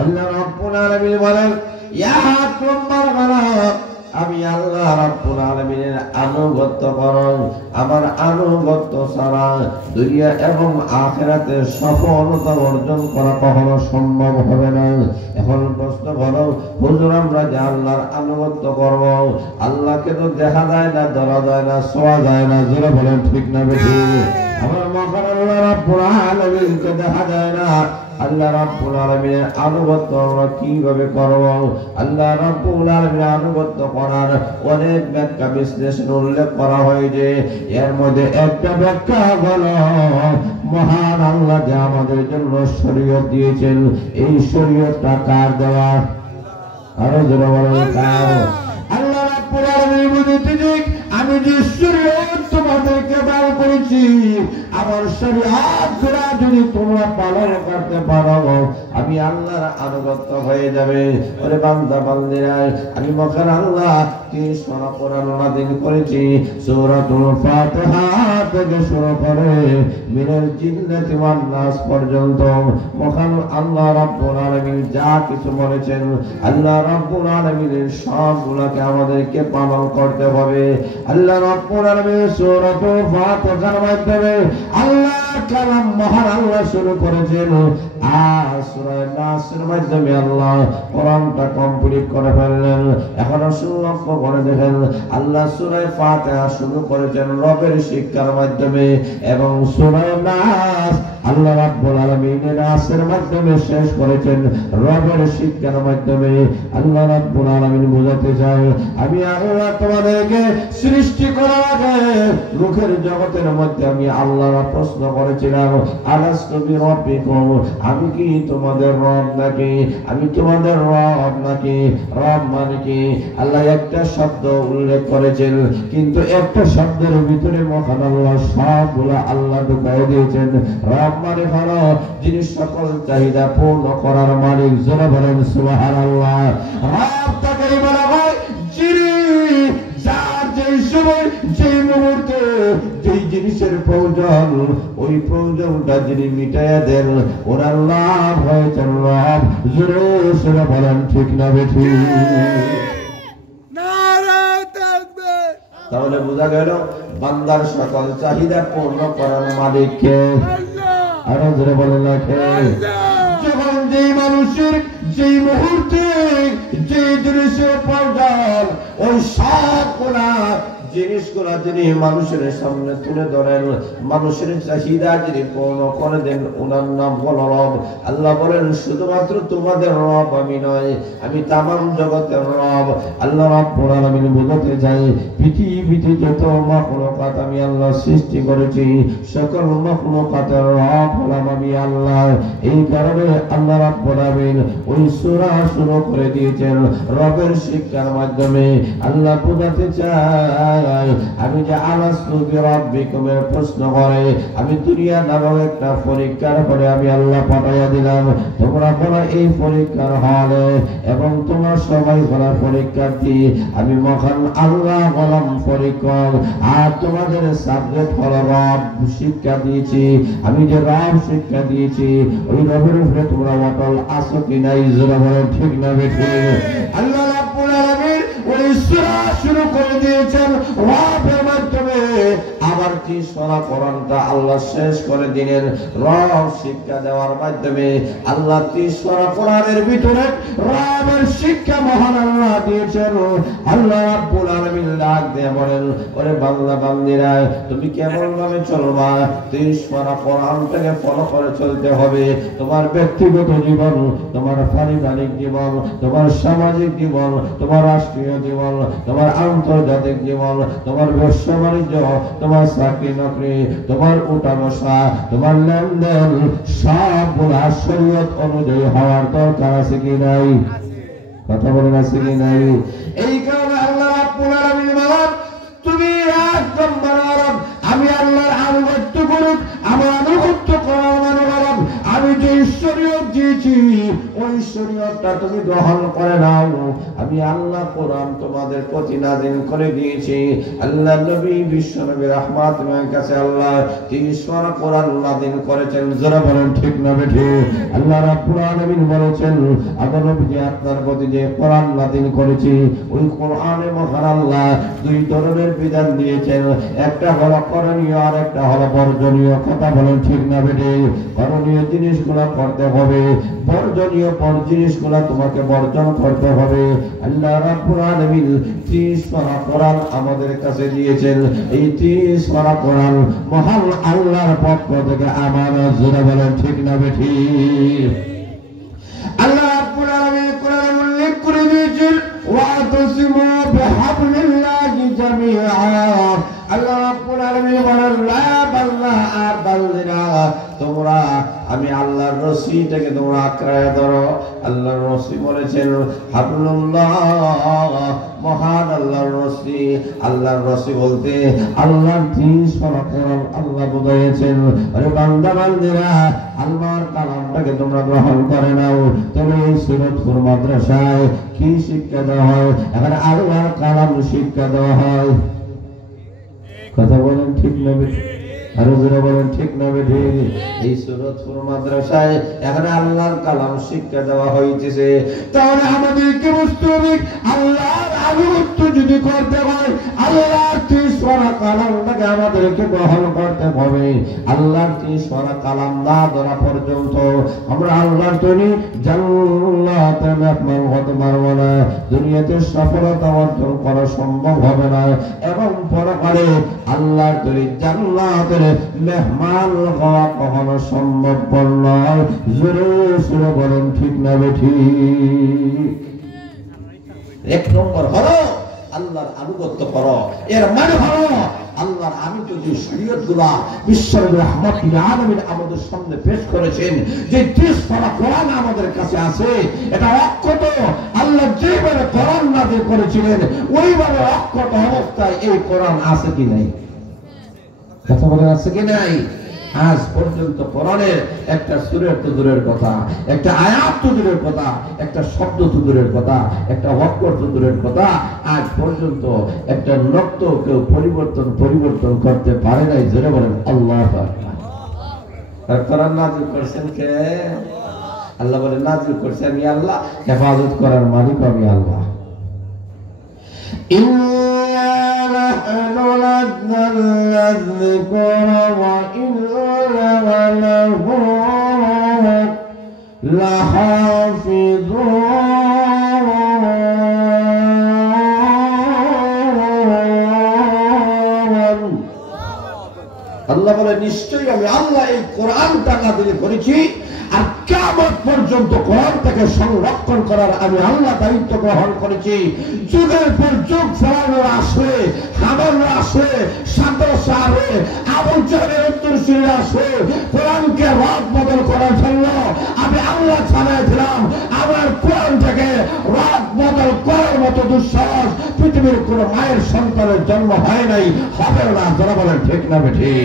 আল্লাহ রাব্বুল আলামিন বলেন ইয়া কুম্মারগানা আমি আল্লাহ রাব্বুল আলামিনের আনুগত্য করো আমার আনুগত্য ছাড়া দুনিয়া এবং আখিরাতে সফলতা অর্জন করা কখনো সম্ভব হবে না। এখন প্রশ্ন করো হুজুর আমরা যে আল্লাহর আনুগত্য করব আল্লাহকে তো দেখা যায় না ধরা যায় না ছোঁয়া যায় না জোরে বলেন ঠিক না বেশি আমার মহান আল্লাহ রাব্বুল আলামিনকে দেখা যায় না আল্লাহ রাব্বুল আলামিনের আনুগত্য আমরা কিভাবে করব আল্লাহ রাব্বুল আলামিনের আনুগত্য করার অনেক ব্যাখ্যা বিশ্লেষণ উল্লেখ করা হয়েছে এর মধ্যে একটা ব্যাখ্যা হলো মহান আল্লাহ যে আমাদের জন্য শরীয়ত দিয়েছেন এই শরীয়তটা কার দেওয়া আরো জোরে বলেন কার আল্লাহ রাব্বুল আলামিন বুঝিয়ে আমি যে শরীয়ত তোমাদেরকে দান করেছি আমার শরীয়তটা যদি তোমরা পালন করতে পারো আমি আল্লাহর আনুগত্য হয়ে যাবে। ওরে বান্দা বান্দিরা আমি মহান আল্লাহ 30 পারা কোরআন নাযিল করেছি সূরাতুল ফাতিহা থেকে শুরু করে মিনাল জিন্নাতি ওয়ান নাস পর্যন্ত মহান আল্লাহ রাব্বুল আলামিন যা কিছু বলেছেন আল্লাহ রাব্বুল আলামিনের সবগুলোকে আমাদেরকে পালন করতে হবে। আল্লাহ রাব্বুল আলামিন সূরাতুল ফাতিহার মাধ্যমে আল্লাহ কালাম মহান আল্লাহ শুরু করেছেন আর সূরা নাসের মাধ্যমে আল্লাহ কোরআনটা কমপ্লিট করে ফেললেন। এখন লক্ষ্য করে দেখেন আল্লাহ সূরা ফাতিহা শুরু করেছেন রবের শিক্ষার মাধ্যমে এবং সূরা নাস আল্লাহ রাব্বুল আলামিন নাসের মাধ্যমে শেষ করেছেন রবের শিক্ষার মাধ্যমে। আল্লাহ রাব্বুল আলামিন বোঝাতে চায় আমি আল্লাহ তোমাদেরকে সৃষ্টি করার আগে মুখের জগতের মধ্যে আমি আল্লাহর প্রশ্ন করেছিলাম আলাস্তু বিরাব্বিকুম আমি কি তোমাদের রব নাকি আমি তোমাদের রব নাকি রব মানে কি আল্লাহ একটা শব্দ উল্লেখ করেছেন কিন্তু একটা শব্দের ভিতরে মহান আল্লাহ সবগুলো আল্লাহ ঢুকাই দিয়েছেন। রব মানে হলো যিনি সকল চাহিদা পূর্ণ করার মালিক জোরে বলেন সুবহানাল্লাহ। রব তাকে বলা হয় যিনি যার যেই সময় যেই মুহূর্তে যেই জিনিসের প্রয়োজন ওই প্রয়োজনটা যিনি মিটাইয়া দেন ওনার লাভ হয়েছেন রব জোরে জোরে বলেন ঠিক না বেঠি তাহলে বোঝা গেল বান্দার সকল চাহিদা পূর্ণ করার মালিককে আরো জোরে বলেন না কে যখন যেই মানুষের যেই মুহূর্তে যে জিনিসের প্রয়োজন ওই সবগুলা জিনিসগুলা যিনি মানুষের সামনে তুলে ধরেন মানুষের চাহিদা যিনি পূর্ণ করে দেন ওনার নাম হলো রব। আল্লাহ বলেন শুধুমাত্র তোমাদের রব আমি নয় আমি তামাম জগতের রব। আল্লাহ রাব্বুল আলামিন বোঝাতে চাই পৃথিবীতে যত মাখলুকাত আমি আল্লাহ সৃষ্টি করেছি সকল মাখলুকাতের রব হলাম আমি আল্লাহ। এই কারণে আল্লাহ রাব্বুল আলামিন ওই সূরা শুরু করে দিয়েছেন রবের শিক্ষার মাধ্যমে। আল্লাহ বোঝাতে চায় আমি যে আলাস্তু বিরাব্বিকুম এর প্রশ্ন করে আমি দুনিয়া নামক একটা পরীক্ষার পরে আমি আল্লাহ পাঠাইয়া দিলাম তোমরা বলো এই পরীক্ষার হলে এবং তোমরা সবাই বলা পরীক্ষার্থী আমি মহান আল্লাহ বললাম পরীক্ষক আর তোমাদের সাবজেক্ট হলো রব শিক্ষা দিয়েছি আমি যে রব শিক্ষা দিয়েছি ওই রবের উপরে তোমরা অটল আছো কি নাই জোরে বলেন ঠিক না বেঠিক। আল্লাহ রাব্বুল আলামিন ওই সূরা শুরু করে দিয়েছেন রবের মাধ্যমে আবার কি সূরা কোরআনটা আল্লাহ শেষ করে দিলেন রব শিক্ষা দেওয়ার মাধ্যমে। আল্লাহ কি সূরা কোরআনের ভিতরে রবের শিক্ষা মহান আল্লাহ দিয়েছেন। আল্লাহ রাব্বুল আলামিন ডাক দিয়ে বলেন ওরে বান্দা বান্দিরা তুমি কেমন ভাবে চলবা 30 পারা কোরআনটাকে ফলো করে চলতে হবে। তোমার ব্যক্তিগত জীবন তোমার পারিবারিক জীবন তোমার সামাজিক জীবন তোমার রাষ্ট্রীয় জীবন তোমার আন্তর্জাতিক জীবন তোমার ব্যবসা বাণিজ্য তোমার চাকরি নকরি তোমার উঠা বসা তোমার লেনদেন সবগুলো শরীয়ত অনুযায়ী হওয়ার দরকার আছে কি নাই কথা বলেন আছে কি নাই। এই কারণে আল্লাহ রাব্বুল আলামিন বলেন তুমি একদম বরাবর আমি আল্লাহর আনুগত্য করুক আমার আনুগত্য করার মানে বলেন আমি যে শরীয়ত দিয়েছি দিয়েছি ওই শরীয়তটা তুমি গ্রহণ করে নাও। আমি আল্লাহ কোরআন তোমাদের প্রতি নাযিল করে দিয়েছি। আল্লাহ নবী বিশ্ব নবী রাহমাতুল্লাহ কাছে আল্লাহ 30 পারা কোরআন নাযিল করেছেন। যারা বলেন ঠিক না বেঠিক? আল্লাহ রাব্বুল আলামিন বলেছেন আমার নবী যে আপনার প্রতি যে কোরআন নাযিল করেছি ওই কোরআনে মহান আল্লাহ দুই ধরনের বিধান দিয়েছেন, একটা হলো করণীয় আর একটা হলো বর্জনীয়। কথা বলেন ঠিক না বেঠিক? করণীয় জিনিসগুলো করতে হবে, বর্জনীয় জিনিসগুলো তোমাকে বর্জন করতে হবে। আল্লাহ রাব্বুল আলামিন 30 পারা কোরআন আমাদের কাছে দিয়েছেন। এই 30 পারা কোরআন মহান আল্লাহর পক্ষ থেকে আমানত। যারা বলেন ঠিক না বেঠিক? আল্লাহ রাব্বুল আলামিন কোরআনে উল্লেখ করে দিয়েছেন ওয়াতাসিমু বিহাবলিল্লাহি জামিআ। আল্লাহ রাব্বুল আলামিন বলেন লা বাল্লা আর বালদিনা তোমরা আমি আল্লাহর রশিটাকে তোমরা আঁকড়ায় ধরো। আল্লাহর রশি বলেছেন হাবলুল্লাহ, মহান আল্লাহর রশি। আল্লাহর রশি বলতে আল্লাহর 30 পারা কোরআন আল্লাহ বুঝাইছেন। আরে বান্দা বান্দিরা আল্লাহর কালামটাকে তোমরা গ্রহণ করে নাও। তবে এই সূরাতুল মাদ্রাসায় কি শিক্ষা দেওয়া হয়? এখানে আল্লাহর কালাম শিক্ষা দেওয়া হয়। কথা বলেন ঠিক না বেঠিক? আরো যারা বলেন ঠিক না বেঠিক? এই সূরাতুল মাদ্রাসায় এখানে আল্লাহর কালাম শিক্ষা দেওয়া হয়েছে। তাহলে আমাদেরকে বুঝতে হবে আল্লাহর আনুগত্য যদি করতে হয় আল্লাহর 30 পারা কালামটাকে আমাদেরকে গ্রহণ করতে হবে। আল্লাহর 30 পারা কালাম না ধরা পর্যন্ত আমরা আল্লাহর তৈরি জান্নাতে মেহমান হতে পারবো না, দুনিয়াতে সফলতা অর্জন করা সম্ভব হবে না, এবং পরকালে আল্লাহর তৈরি জান্নাতের মেহমান হওয়া কখনো সম্ভবপর নয়। জোরে জোরে বলেন ঠিক না বেঠিক? এক নম্বর হলো আল্লাহর আনুগত্য করো। এর মানে হলো আল্লাহর আমি যদি শরীয়তগুলা বিশ্বের রাহমাতুল আলামিন আমাদের সামনে পেশ করেছেন, যে 30 পারা কোরআন আমাদের কাছে আছে, এটা অক্ষত আল্লাহ যেভাবে কোরআন নাযিল করেছিলেন ওইভাবে অক্ষত অবস্থায় এই কোরআন আছে কি নাই? কথা বলেন আছে কি নাই? আজ পর্যন্ত কোরআনের একটা সূরা তো দূরের কথা, একটা আয়াত তো দূরের কথা, একটা শব্দ তো দূরের কথা, একটা অক্ষর তো দূরের কথা, আজ পর্যন্ত একটা নক্ত কেউ পরিবর্তন করতে পারে নাই। জোরে বলেন আল্লাহু আকবার। আর কোরআন নাযিল করেছেন কে? আল্লাহ বলেন নাযিল করছে আমি আল্লাহ, হেফাজত করার মালিক আমি আল্লাহ। আল্লাহ বলে নিশ্চয়ই আমি আল্লাহ এই কোরআনটা নাযিল করেছি, আর কিয়ামত পর্যন্ত কোরআনটাকে সংরক্ষণ করার আমি আল্লাহ দায়িত্ব গ্রহণ করেছি। যুগের পর যুগ ফেরাউনরা আসবে, হামানরা আসবে, সাতরা আসবে, আবু জাহেলের উত্তরসূরিরা আসবে, কোরআনকে রদ বদল করার জন্য আমি আল্লাহ ছাড়াইছিলাম। আমার কোরআনটাকে রদ বদল করার মতো দুঃসাহস পৃথিবীর কোন মায়ের সন্তানের জন্ম হয় নাই, হবেও না। যারা বলেন ঠিক না বেঠিক?